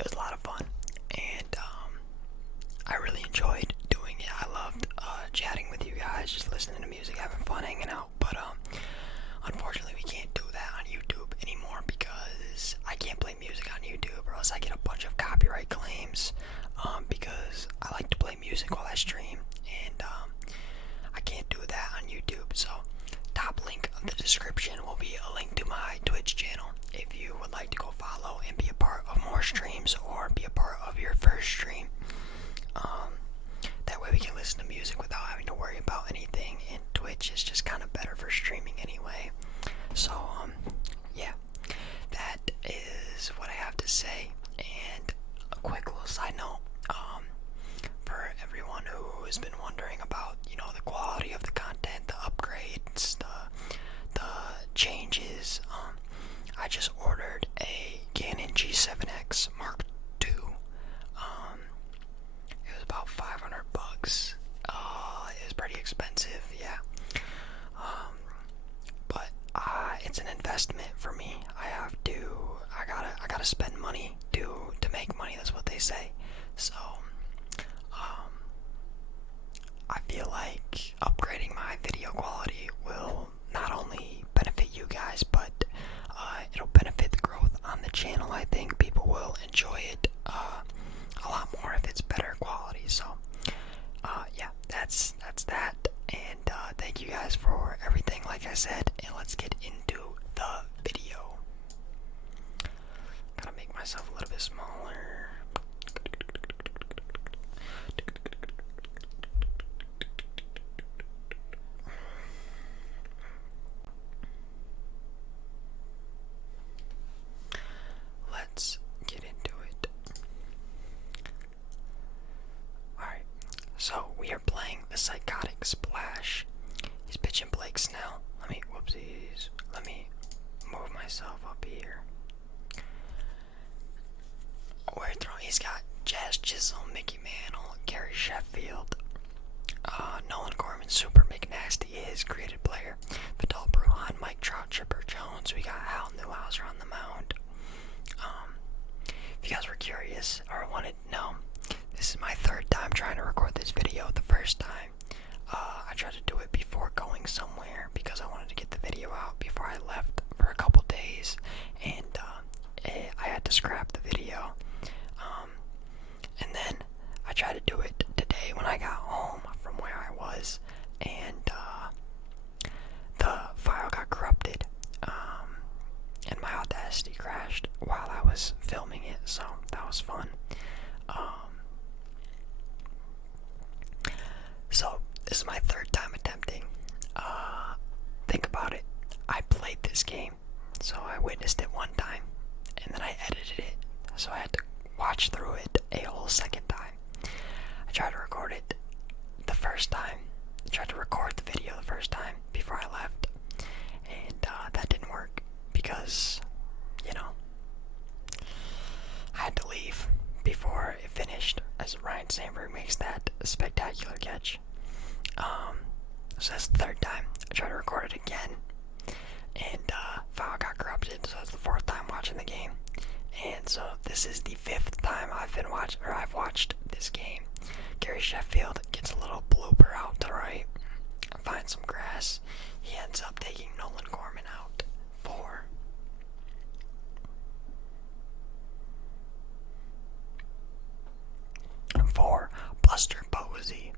it was a lot of fun, and I really enjoyed doing it. I loved chatting with you guys, just listening to music, having fun, hanging out. But unfortunately, we can't do that on YouTube anymore because I can't play music on YouTube, or else I get a bunch of copyright claims. Because I like to play music while I stream, and I can't do that on YouTube. So, top link of the description will be a link to my Twitch channel if you would like to go follow and be a part of more streams or be a part of your first stream. That way we can listen to music without having to worry about anything, and Twitch is just kind of better for streaming anyway. So, yeah, that is what I have to say. And a quick little side note, for everyone who has been wondering about, the quality of the content, the upgrades, the changes, I just ordered a Canon G7X Mark II. It was about $500. It was pretty expensive, yeah. But it's an investment for me. I gotta spend money to make money. That's what they say. So, I feel like upgrading my video quality will not only benefit you guys, but it'll benefit the growth on the channel. I think people will enjoy it a lot more if it's better quality. So, yeah, that's that. And thank you guys for everything, like I said. And let's get into the video. Gotta make myself a little bit smaller. Let's get into it. Alright, so we are playing the Psychotic Splash. He's pitching Blake Snell. Let me move myself up here. He's got Jazz Chisholm, Mickey Mantle, Gary Sheffield, Nolan Gorman, Super McNasty, his created player, Vidal Brujan, Mike Trout, Chipper Jones. We got Hal Newhouser on the mound. If you guys were curious or wanted to know, this is my third time trying to record this video. The first time, I tried to do it before going somewhere because I wanted to get the video out before I left for a couple days, and I had to scrap the video. And then I tried to do it today when I got home from where I was, and the file got corrupted, and my Audacity crashed while I was filming it, so that was fun. So this is my third time attempting. Think about it. I played this game, so I witnessed it one time, and then I edited it, so I had to watch through it a whole second time. I tried to record it the first time. I tried to record the video the first time before I left, and that didn't work because, I had to leave before it finished as Ryan Sandberg makes that spectacular catch. So that's the third time. I tried to record it again, and file got corrupted, so that's the fourth time watching the game. And so this is the fifth time I've watched this game. Gary Sheffield gets a little blooper out to right, finds some grass. He ends up taking Nolan Gorman out for Buster Posey.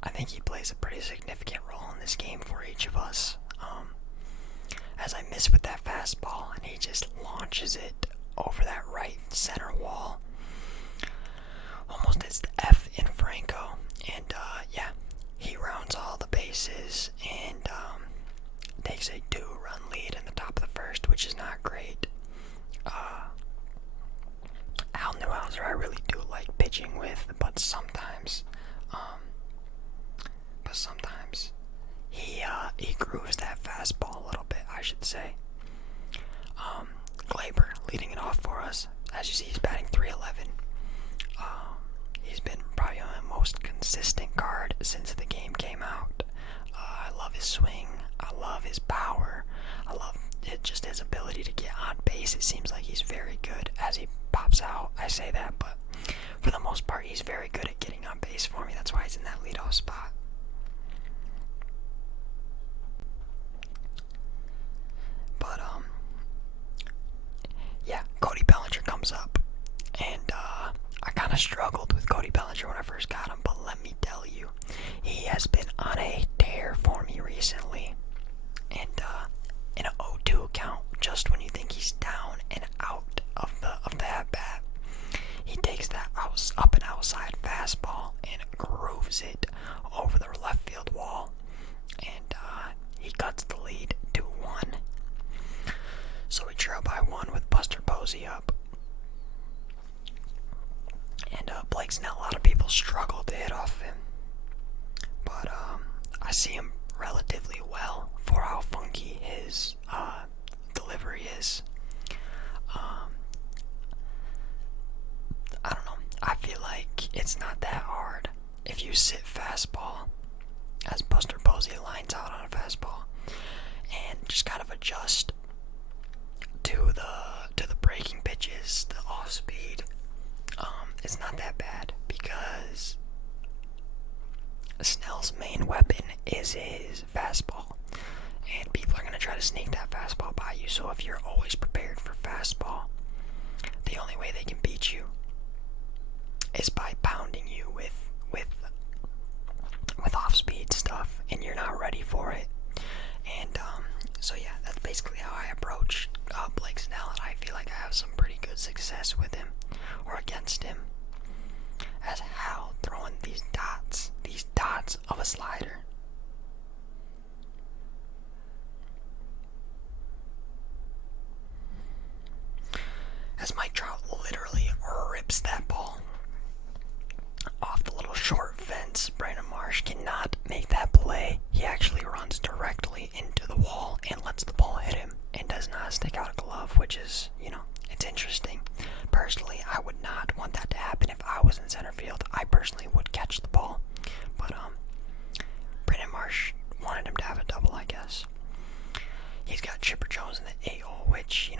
I think he plays a pretty significant role in this game for each of us. As I miss with that fastball, and he just launches it over that right center wall. Almost hits the F in Franco, and yeah, he rounds all the bases and takes a 2-run lead in the top of the first, which is not great. Hal Newhouser I really do like pitching with, but sometimes he grooves that fastball a little bit, I should say. Glaber leading it off for us. As you see, he's batting .311. He's been probably my most consistent card since the game came out. I love his swing. I love love his power. I love just his ability to get on base. It seems like he's very good as he pops out. I say that, but for the most part, he's very good at getting on base for me. That's why he's in that leadoff spot. But, yeah, Cody Bellinger comes up. And, I kind of struggled with Cody Bellinger when I first got him, but let me tell you, he has been on a tear for me recently. And, in an 0-2 count, just when you think he's down and out of the at-bat, he takes that up and outside fastball and grooves it over the left field wall. And, he cuts the lead 2-1. So we trail by 1 with Buster Posey up. And Blake Snell, a lot of people struggle to hit off him. But I see him relatively well for how funky his delivery is. I don't know. I feel like it's not that hard if you sit fastball as Buster Posey lines out on a fastball and just kind of adjust to the breaking pitches, the off speed. It's not that bad because Snell's main weapon is his fastball, and people are going to try to sneak that fastball by you. So if you're always prepared for fastball, the only way they can beat you is by pounding you with off-speed stuff, and you're not ready for it. And so yeah, that's basically how I approach Blake Snell, and I feel like I have some pretty good success with him or against him. As Hal throwing these dots of a slider. As Mike Trout literally rips that ball off the little short fence. Brandon Marsh cannot make that play. He actually runs directly into the wall and lets the ball hit him and does not stick out a glove, which is, it's interesting. Personally, I would not want that to happen if I was in center field. I personally would catch the ball. But, Brandon Marsh wanted him to have a double, I guess. He's got Chipper Jones in the 8-hole, which,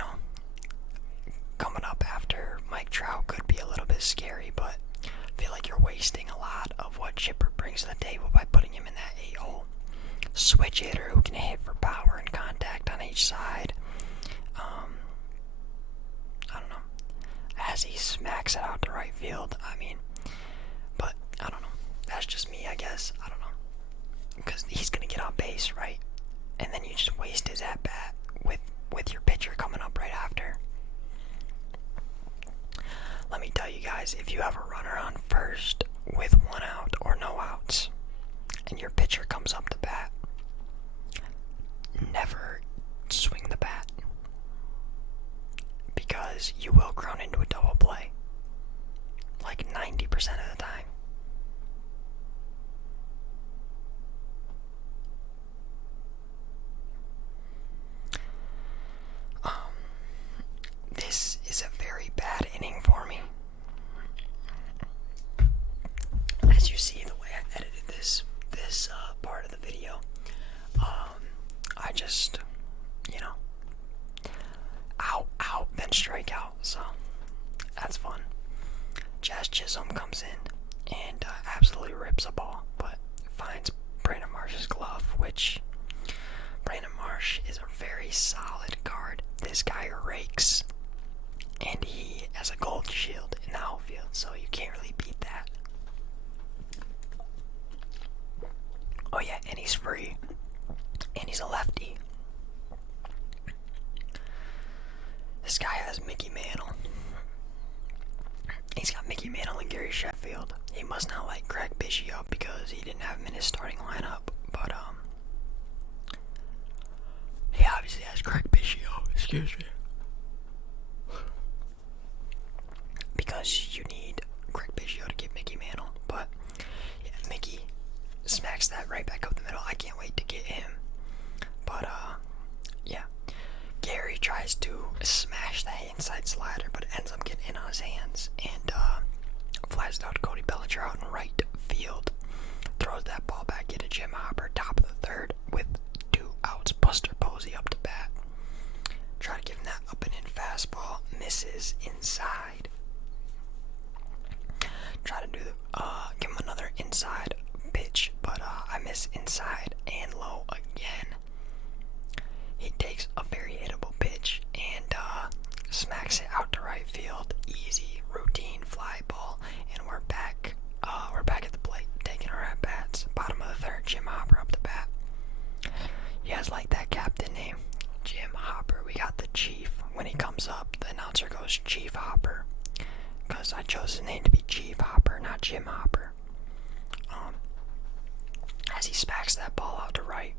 coming up after Mike Trout could be a little bit scary, but I feel like you're wasting a lot of what Chipper brings to the table by putting him in that 8-hole. Switch hitter who can hit for power and contact on each side. I don't know. As he smacks it out to right field, but I don't know. That's just me, I guess. I don't know. Because he's going to get on base, right? And then you just waste his at-bat with your pitcher coming up right after. Let me tell you guys, if you have a runner on first with 1 out or no outs, and your pitcher comes up to bat, never swing the bat. Because you will ground into a double play. Like 90% of the time. This is a very bad inning for me. As you see the way I edited this part of the video, I just, out, then strike out, so that's fun. Jazz Chisholm comes in and absolutely rips a ball, but finds Brandon Marsh's glove, which Brandon Marsh is a very solid guard. This guy rakes, and he has a gold shield in the outfield, so you can't really beat that. Oh yeah, and he's free, and he's a lefty. This guy has Mickey Mantle. He's got Mickey Mantle and Gary Sheffield. He must not like Craig Biggio because he didn't have him in his starting lineup. But, he obviously has Craig Biggio. Excuse me. Because you need Craig Biggio to get Mickey Mantle. But, yeah, Mickey smacks that right back up the middle. I can't wait to get him. But, yeah. Gary tries to smash that inside slider, but it ends up getting in on his hands and flies it out to Cody Bellinger out in right field. Throws that ball back into Jim Hopper, top of the third, with 2 outs. always like that captain name, Jim Hopper. We got the Chief. When he comes up, the announcer goes Chief Hopper, because I chose his name to be Chief Hopper, not Jim Hopper. As he smacks that ball out to right,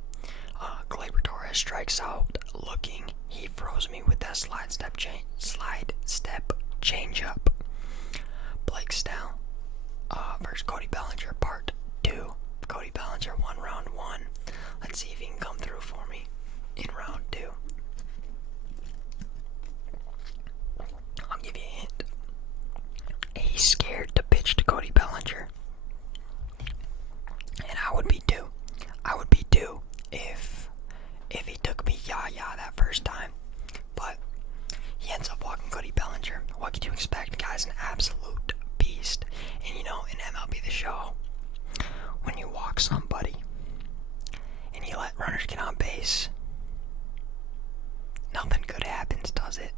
Gleyber Torres strikes out looking. He froze me with that slide step change up. Blake Snell versus Cody Bellinger, part 2. Cody Bellinger won round 1. Let's see if he can come through for me in round 2. I'll give you a hint. He's scared to pitch to Cody Bellinger. And I would be too. I would be too if he took me yah that first time. But he ends up walking Cody Bellinger. What could you expect? The guy's an absolute beast. And you know, in MLB The Show, when you walk somebody and you let runners get on base, nothing good happens, does it?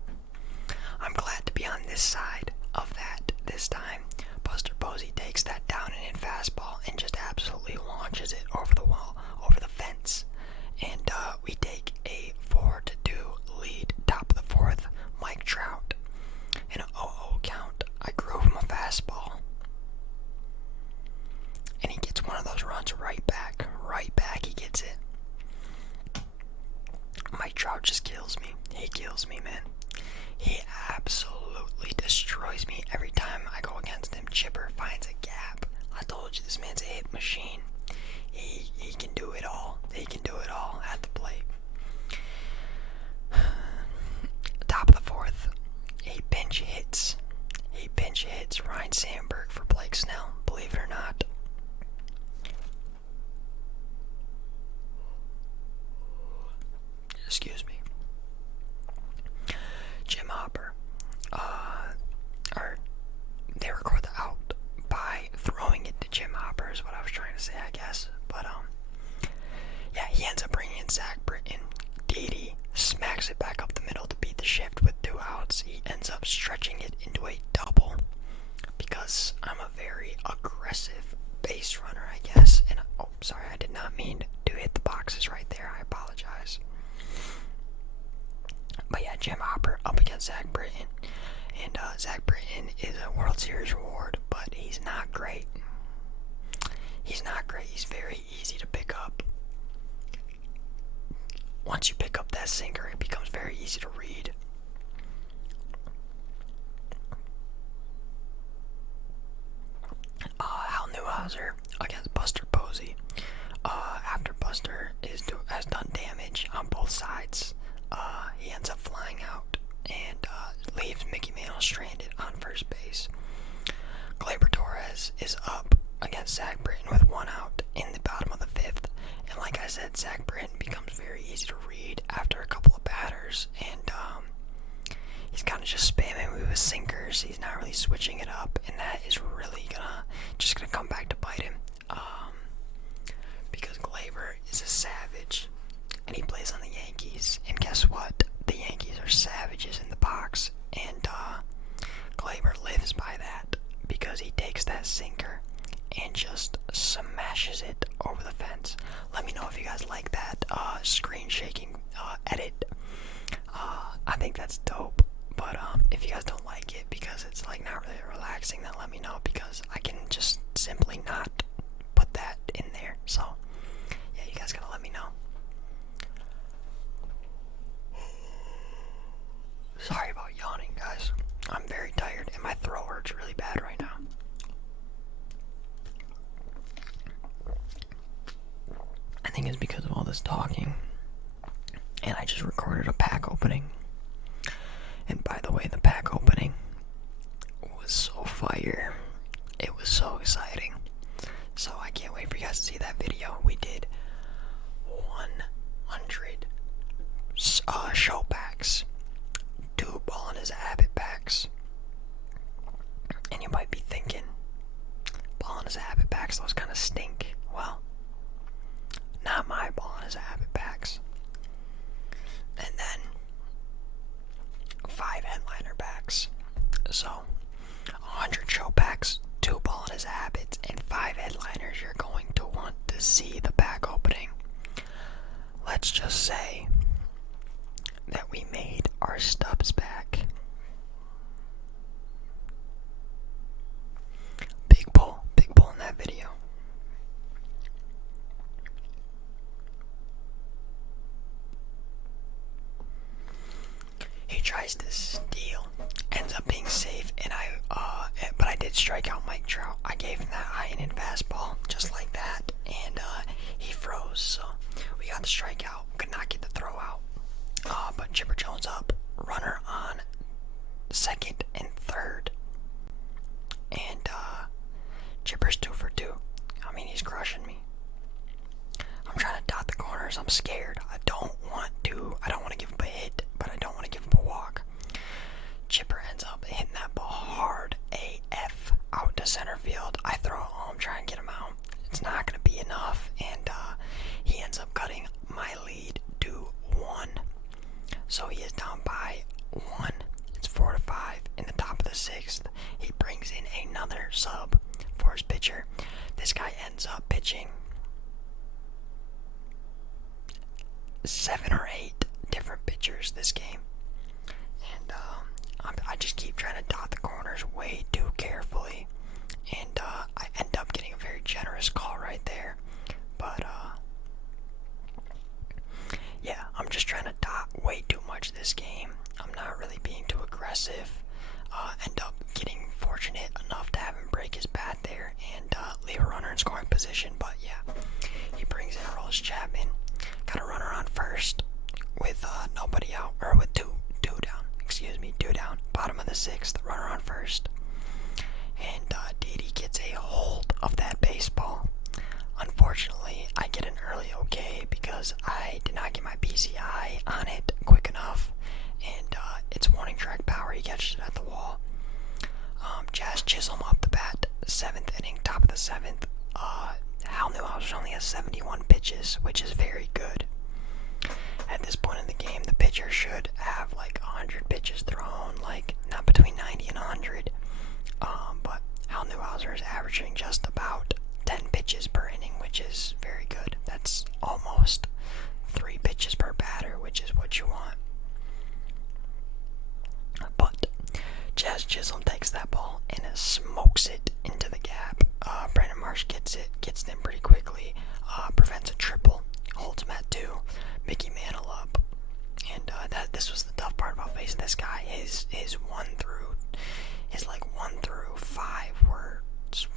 I'm glad to be on this side of that this time. Buster Posey takes that down and in fastball and just absolutely launches it over the wall, over the fence. And we take a 4-2 lead, top of the 4th. Mike Trout in an 0-0 count. I groove him a fastball, and he gets one of those runs right back. He gets it. Mike Trout just kills me. He kills me, man. He absolutely destroys me every time I go against him. Chipper finds a gap. I told you, this man's a hit machine. He can do it all. He can do it all at the plate. Top of the 4th, he pinch hits Ryan Sandberg for Blake Snell, believe it or not. Excuse me. Jim Hopper, they record the out by throwing it to Jim Hopper is what I was trying to say, I guess. But yeah, he ends up bringing in Zach Britton. Didi smacks it back up the middle to beat the shift with 2 outs. He ends up stretching it into a double because I'm a very aggressive base runner, I guess. And oh, sorry, I did not mean to hit the boxes right there. I apologize. But yeah, Jim Hopper up against Zach Britton. And Zach Britton is a World Series reward, but he's not great. He's not great. He's very easy to pick up. Once you pick up that sinker, it becomes very easy to read. Hal Newhouser against Buster Posey. After Buster has done damage on both sides, he ends up flying out and leaves Mickey Mantle stranded on first base. Gleyber Torres is up against Zach Britton with 1 out in the bottom of the 5th. And like I said, Zach Britton becomes very easy to read after a couple of batters. And he's kind of just spamming me with sinkers. He's not really switching it up. And that is really just gonna come back to bite him. Because Gleyber is a savage. And he plays on the Yankees. And guess what? The Yankees are savages in the box. And Gleyber lives by that. Because he takes that sinker and just smashes it over the fence. Let me know if you guys like that screen shaking edit. I think that's dope. But if you guys don't like it because it's like not really relaxing, then let me know, because I can just simply not put that in there. So yeah, you guys gotta let me know. Sorry about yawning, guys. I'm very tired and my throat hurts really bad right now. I think it's because of all this talking. And I just recorded a pack opening. And by the way, the pack opening was so fire. It was so exciting. So I can't wait for you guys to see that video. We did 100 show packs. 2 Ball in His Habit packs. And you might be thinking, Ball in His Habit packs, those kind of stink. Well, not my Ball in His Habit packs. And then 5 headliner packs. So 100 show packs, 2 Ball in His Habits, and 5 headliners. You're going to want to see the pack opening. Let's just say that we made our stubs back. Big pull in that video. He tries to steal, ends up being safe, and but I did strike out Mike Trout. I gave him that high-ended fastball, just like that, and he froze, so we got the strikeout. Could not get the throw out. But Chipper Jones up, runner on second and third, and Chipper's 2 for 2. I mean, he's crushing me. I'm trying to dot the corners. I'm scared. I don't want to give him a hit, but I don't want to give him a walk. Chipper ends up hitting that ball hard AF out to center field. I throw it home, try and get him out. It's not going to be enough, and he ends up cutting my lead to 1. So he is down by 1. It's 4-5 in the top of the 6th. He brings in another sub for his pitcher. This guy ends up pitching 7 or 8 different pitchers this game. And I just keep trying to dot the corners way too carefully. And I end up getting a very generous call right there. But yeah, I'm just trying to dot way too much this game. I'm not really being too aggressive. End up getting fortunate enough to have him break his bat there and leave a runner in scoring position. But yeah, he brings in Aroldis Chapman. Got a runner on first with nobody out, or with two down. Bottom of the 6th, runner on first. And Didi gets a hold of that baseball. Unfortunately, I get an early okay because I did not get my PCI on it quick enough. And it's warning track power. He catches it at the wall. Jazz Chisholm up the bat, 7th inning, top of the 7th. Hal Newhouser only has 71 pitches, which is very good. At this point in the game, the pitcher should have like 100 pitches thrown, like not between 90 and 100. But Hal Newhouser is averaging just about 10 pitches per inning, which is very good. That's almost 3 pitches per batter, which is what you want. But Jazz Chisholm takes that ball and smokes it into the gap. Brandon Marsh gets them pretty quickly, prevents a triple, holds him at 2. Mickey Mantle up, and this was the tough part about facing this guy. His 1 through 5 were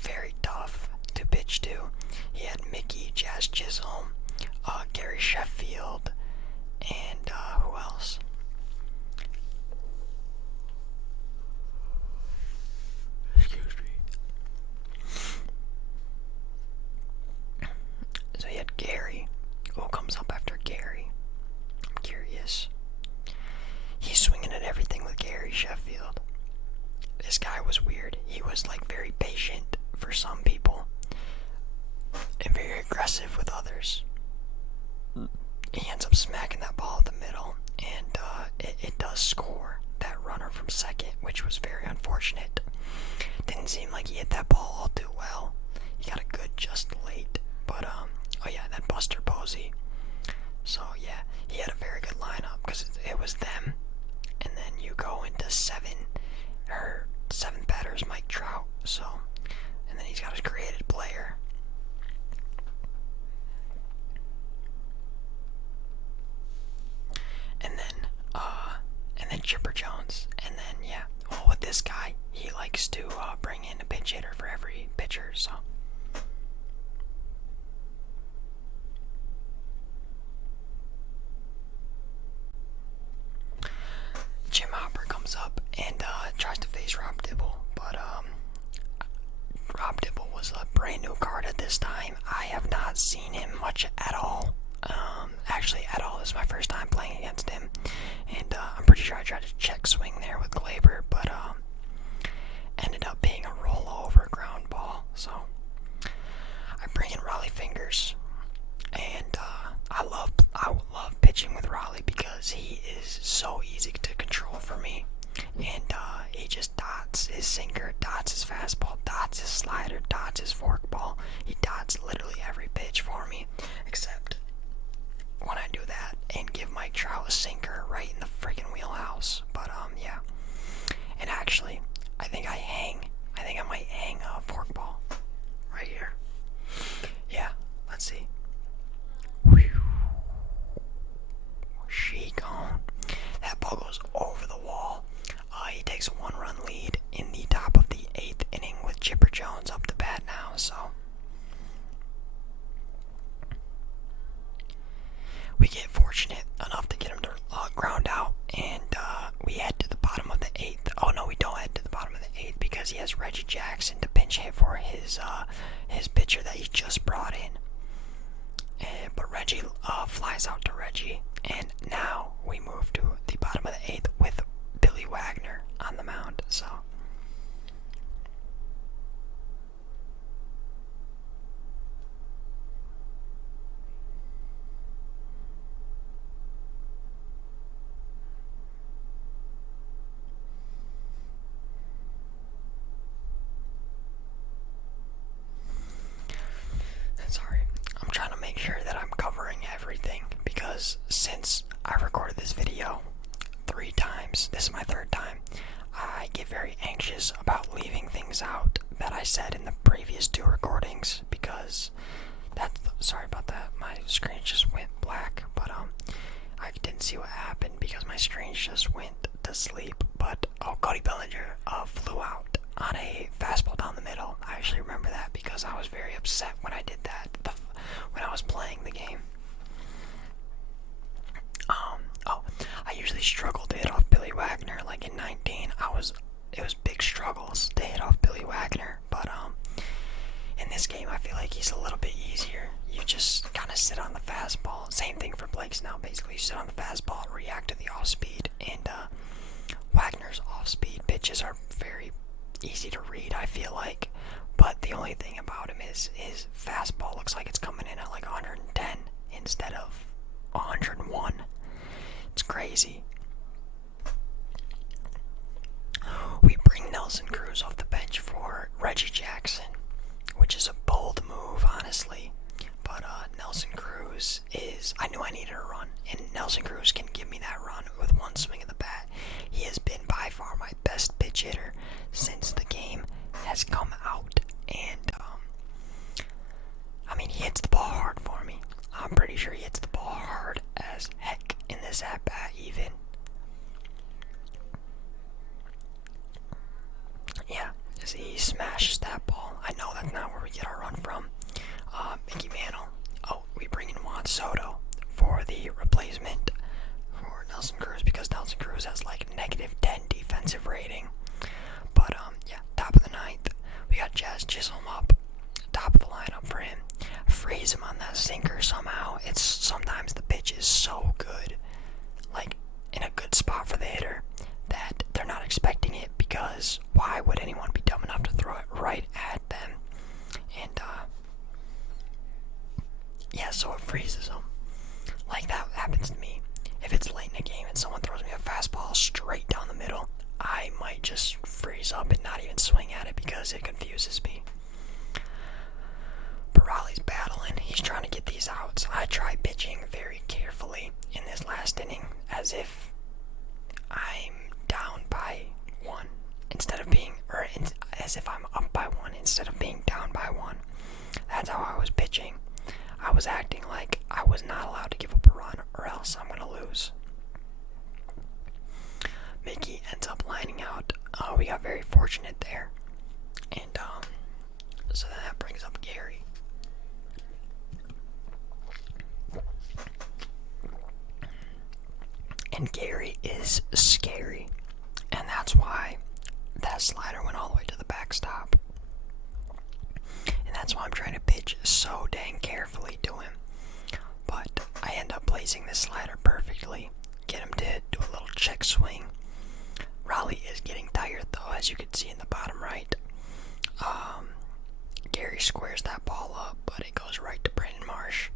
very tough to pitch to. He had Mickey, Jazz Chisholm, Gary Sheffield, and who else? Excuse me. So he had Gary. Who comes up after Gary? I'm curious. He's swinging at everything with Gary Sheffield. This guy was weird. He was like very patient for some people and very aggressive with others. He ends up smacking that ball at the middle, and it does score that runner from second, which was very unfortunate. Didn't seem like he hit that ball all too well. He got a good just late, but oh yeah, that Buster Posey. So yeah, he had a very good lineup because it was them, and then you go into 7th batter is Mike Trout. So, and then he's got his created player. And then Chipper Jones, and then yeah. Well, with this guy, he likes to bring in a pinch hitter for every pitcher. So. Jim Hopper comes up and tries to face Rob Dibble, but Rob Dibble was a brand new card at this time. I have not seen him much at all. Actually, at all. This is my first time playing against him, and I'm pretty sure I tried to check swing there with Glaber, but ended up being a rollover ground ball. So I bring in Raleigh Fingers, and I love pitching with Raleigh because he is so easy to control for me, and he just dots his sinker, dots his fastball, dots his slider, dots his forkball. He dots literally every pitch for me, except when I do that and give Mike Trout a sinker right in the friggin' wheelhouse. But yeah. And actually, I think I might hang a forkball right here. Yeah, let's see. Whew. She gone. That ball goes over the wall. He takes a 1-run lead in the top of the 8th inning with Chipper Jones up to bat now, so we get fortunate enough to get him to ground out, and we head to the bottom of the 8th. Oh no, we don't head to the bottom of the 8th because he has Reggie Jackson to pinch hit for his pitcher that he just brought in. But Reggie flies out to Reggie, and now we move to the bottom of the 8th with Billy Wagner on the mound. So sorry, I'm trying to make sure that I'm covering everything because since I recorded this video 3 times, this is my 3rd time, I get very anxious about leaving things out that I said in the previous 2 recordings because sorry about that, my screen just went black, but I didn't see what happened because my screen just went to sleep. But Cody Bellinger flew out on a fastball down the middle. I actually remember that because I was very upset when I did that when I was playing the game. I usually struggle to hit off Billy Wagner. Like in 19, it was big struggles to hit off Billy Wagner, but in this game I feel like he's a little bit easier. You just kind of sit on the fastball. Same thing for Blake Snell, basically. You sit on the fastball, react to the off speed, and Wagner's off speed pitches are very easy to read, I feel like. But the only thing about him is his fastball looks like it's coming in at like 110 instead of 101. It's crazy. We bring Nelson Cruz off the bench for Reggie Jackson, which is a bold move, honestly. But Nelson Cruz I knew I needed a run, and Nelson Cruz can give me that run with one swing of the bat. He has been by far my best pitch hitter since the game has come out, and I mean, he hits the ball hard for me. I'm pretty sure he hits the ball hard as heck in this at-bat even. Yeah, as he smashes that ball. I know that's not where we get our run from. Mickey Mantle. Oh, we bring in Juan Soto for the replacement for Nelson Cruz because Nelson Cruz has like -10 defensive rating. But yeah, top of the 9th, we got Jazz Chisholm up, top of the lineup for him. Freeze him on that sinker somehow. Sometimes the pitch is so good, like in a good spot for the hitter, that they're not expecting it because why would anyone be dumb enough to throw it right at them? And yeah, so it freezes them. Like that happens to me. If it's late in a game and someone throws me a fastball straight down the middle, I might just freeze up and not even swing at it because it confuses me. But Raleigh's battling. He's trying to get these outs. I try pitching very carefully in this last inning as if I'm down by 1 instead of being, as if I'm up by 1 instead of being down by 1. That's how I was pitching. I was acting like I was not allowed to give up a run or else I'm going to lose. Mickey ends up lining out. We got very fortunate there. And so then that brings up Gary. And Gary is scary. And that's why that slider went all the way to the backstop. And that's why I'm trying to pitch so dang carefully to him. But I end up placing this slider perfectly. Get him to do a little check swing. Raleigh is getting tired though, as you can see in the bottom right. Gary squares that ball up, but it goes right to Brandon Marsh.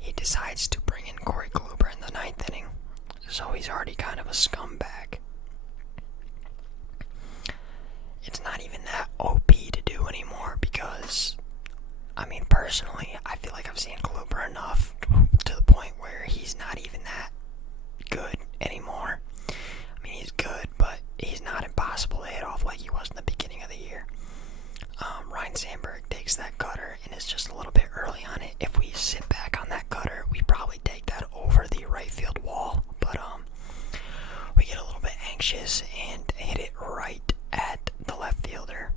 He decides to bring in Corey Kluber in the 9th inning, so he's already kind of a scumbag. It's not even that OP to do anymore because I mean, personally, I feel like I've seen Kluber enough to the point where he's not even that good anymore. I mean, he's good, but he's not impossible to hit off like he was in the beginning of the year. Ryan Sandberg takes that cutter and is just a little bit early on it. If we sit back on that cutter, we probably take that over the right field wall. But we get a little bit anxious and hit it right at the left fielder.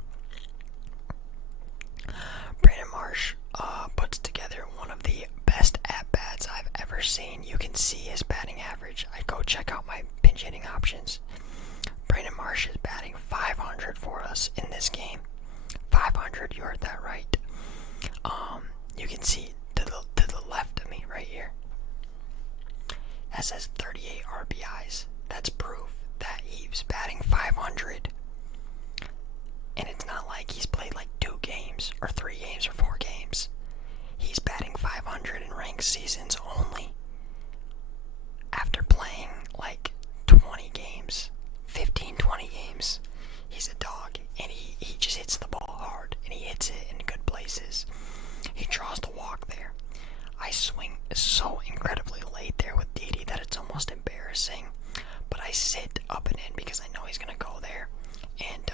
Brandon Marsh puts together one of the best at-bats I've ever seen. You can see his batting average. I'd go check out my pinch hitting options. Brandon Marsh is batting 500 for us in this game. 500, you heard that right. You can see to the left of me right here. That says 38 RBIs. That's proof that he's batting 500. And it's not like he's played like 2 games or 3 games or 4 games. He's batting 500 in ranked seasons only. After playing like 20 games, 15, 20 games. He's a dog, and he just hits the ball hard, and he hits it in good places. He draws the walk there. I swing so incredibly late there with Didi that it's almost embarrassing. But I sit up and in because I know he's going to go there. And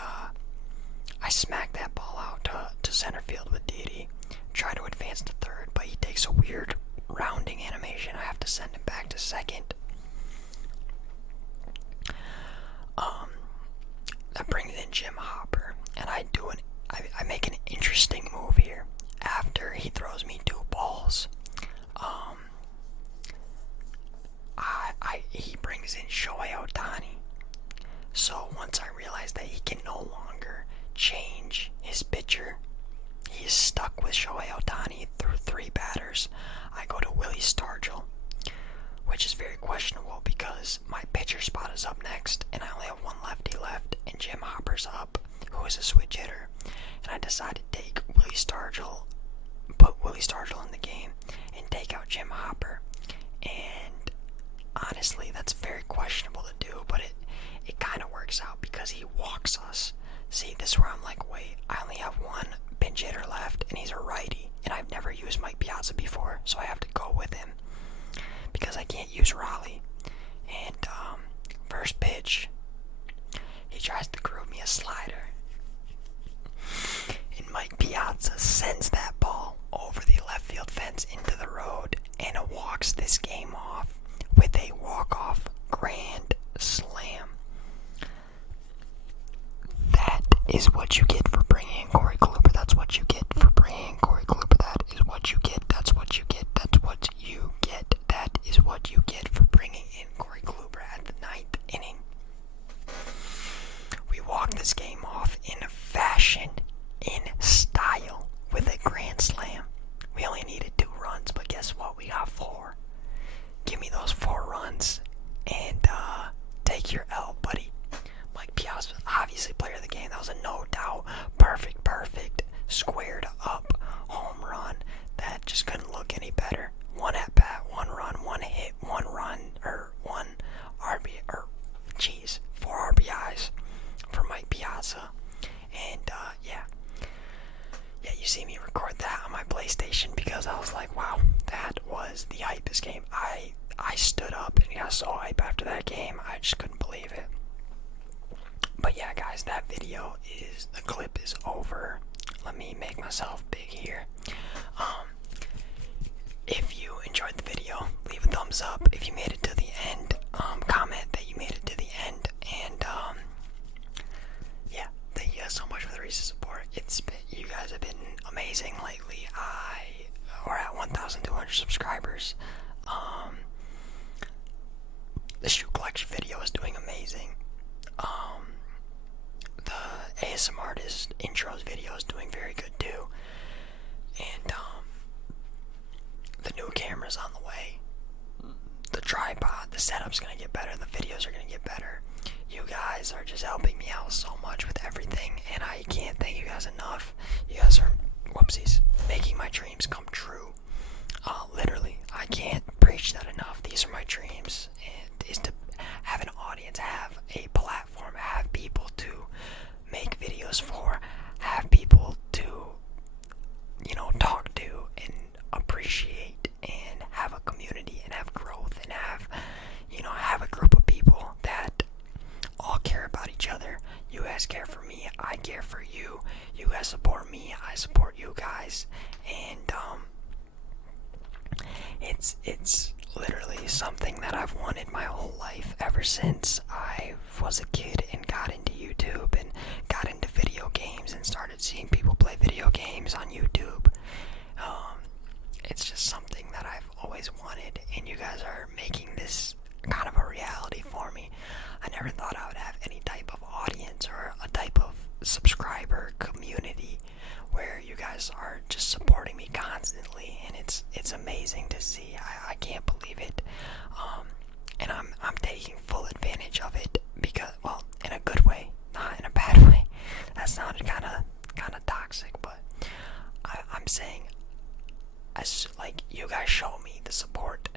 I smack that ball out to center field with Didi. Try to advance to third, but he takes a weird rounding animation. I have to send him back to second. That brings in Jim Hopper, and I make an interesting move here. After he throws me 2 balls, he brings in Shohei Ohtani. So once I realize that he can no longer change his pitcher, he is stuck with Shohei Ohtani through 3 batters, I go to Willie Stargell, which is very questionable because my pitcher spot is up next, and I only have 1 lefty left, and Jim Hopper's up, who is a switch hitter. And I decided to take Willie Stargell, put Willie Stargell in the game, and take out Jim Hopper. And honestly, that's very questionable to do, but it kind of works out because he walks us. See, this is where I'm like, wait, I only have 1 pinch hitter left, and he's a righty, and I've never used Mike Piazza before, so I have to go with him because I can't use Raleigh. And first pitch, he tries to groove me a slider, and Mike Piazza sends that ball over the left field fence into the road, and it walks this game off with a walk-off grand slam. That is what you get for bringing in Corey Kluber. That's what you get for bringing in Corey Kluber. That is what you get. That's what you get. That's what you get. That is what you get for bringing in Corey Kluber at the 9th inning. We walk this game off in fashion, in style, with a grand slam. We only needed 2 runs, but guess what? We got 4. Give me those 4 runs and take your L, buddy. Mike Piazza was obviously player of the game. That was a no doubt perfect, squared up home run that just couldn't look any better. 1 at bat, 1 run, 1 hit, 1 run, or 1 RB, 4 RBIs for Mike Piazza. And yeah, you see me record that on my PlayStation because I was like, wow, that was the hypest game. I stood up and got so hype after that game, I just couldn't believe it. But yeah, guys, that video the clip is over. Let me make myself big here. If you enjoyed the video, leave a thumbs up. If you made it to the end, comment that you made it to the end. And yeah, thank you guys so much for the recent support. You guys have been amazing lately. We're at 1,200 subscribers. The shoe collection video is doing amazing. The ASMR artist intros video is doing very good too. And the new camera's on the way. The tripod, the setup's gonna get better, the videos are gonna get better. You guys are just helping me out so much with everything, and I can't thank you guys enough. You guys are, making my dreams come true. Literally, I can't preach that enough. These are my dreams, and is to have an audience, have a platform, have people to make videos for, have people to, talk guys care for me, I care for you. You guys support me, I support you guys. And it's literally something that I've wanted my whole life, ever since I was a kid and got into YouTube and got into video games and started seeing people play video games on YouTube. It's just something that I've always wanted, and you guys are making this kind of a reality for me. I never thought I would have any type of audience or a type of subscriber community where you guys are just supporting me constantly, and it's amazing to see. I can't believe it. And I'm taking full advantage of it, because, well, in a good way, not in a bad way. That sounded kind of toxic, but I'm saying, as like, you guys show me the support.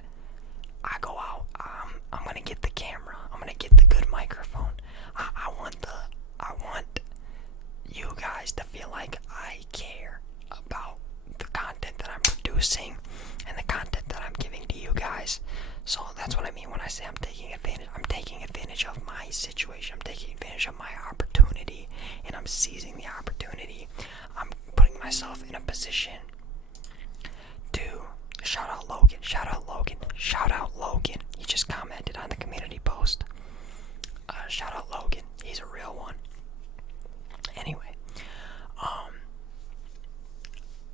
I go out. I'm gonna get the camera. I'm gonna get the good microphone. I want you guys to feel like I care about the content that I'm producing and the content that I'm giving to you guys. So that's what I mean when I say I'm taking advantage. I'm taking advantage of my situation. I'm taking advantage of my opportunity, and I'm seizing the opportunity. I'm putting myself in a position to shout out Logan. Shout out Logan. Shout out Logan. He just commented on the community post. Shout out Logan. He's a real one. Anyway,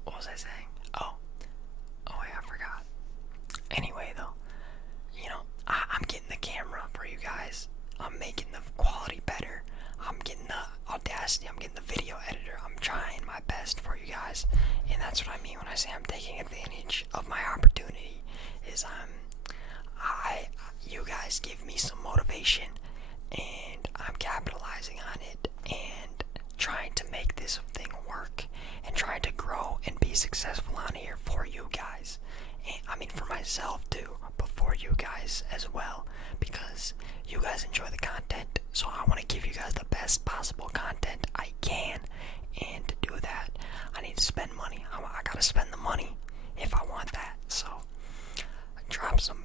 what was I saying? Oh wait, I forgot. Anyway, though, I'm getting the camera for you guys. I'm making the quality better. I'm getting the audacity. I'm getting the video editor. I'm trying my best for you guys, and that's what I mean when I say I'm taking advantage of my opportunity. You guys give me some motivation, and I'm capitalizing on it and trying to make this thing work and trying to grow and be successful on here for you guys. And, I mean, for myself too, but for you guys as well, because you guys enjoy the content, so I want to give you guys the best possible content I can. And to do that, I need to spend money. I gotta spend the money if I want that. So drop some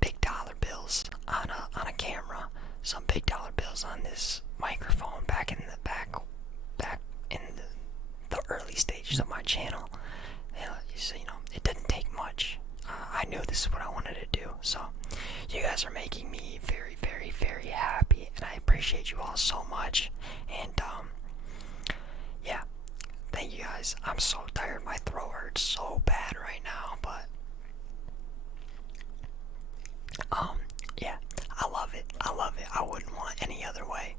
big dollar bills on a camera, some big dollar bills on this microphone back in the early stages of my channel. So, it didn't take much. I knew this is what I wanted to do. So you guys are making me very, very, very happy, and I appreciate you all so much. And yeah, thank you guys. I'm so tired. My throat hurts so bad right now, but yeah, I love it. I wouldn't want any other way.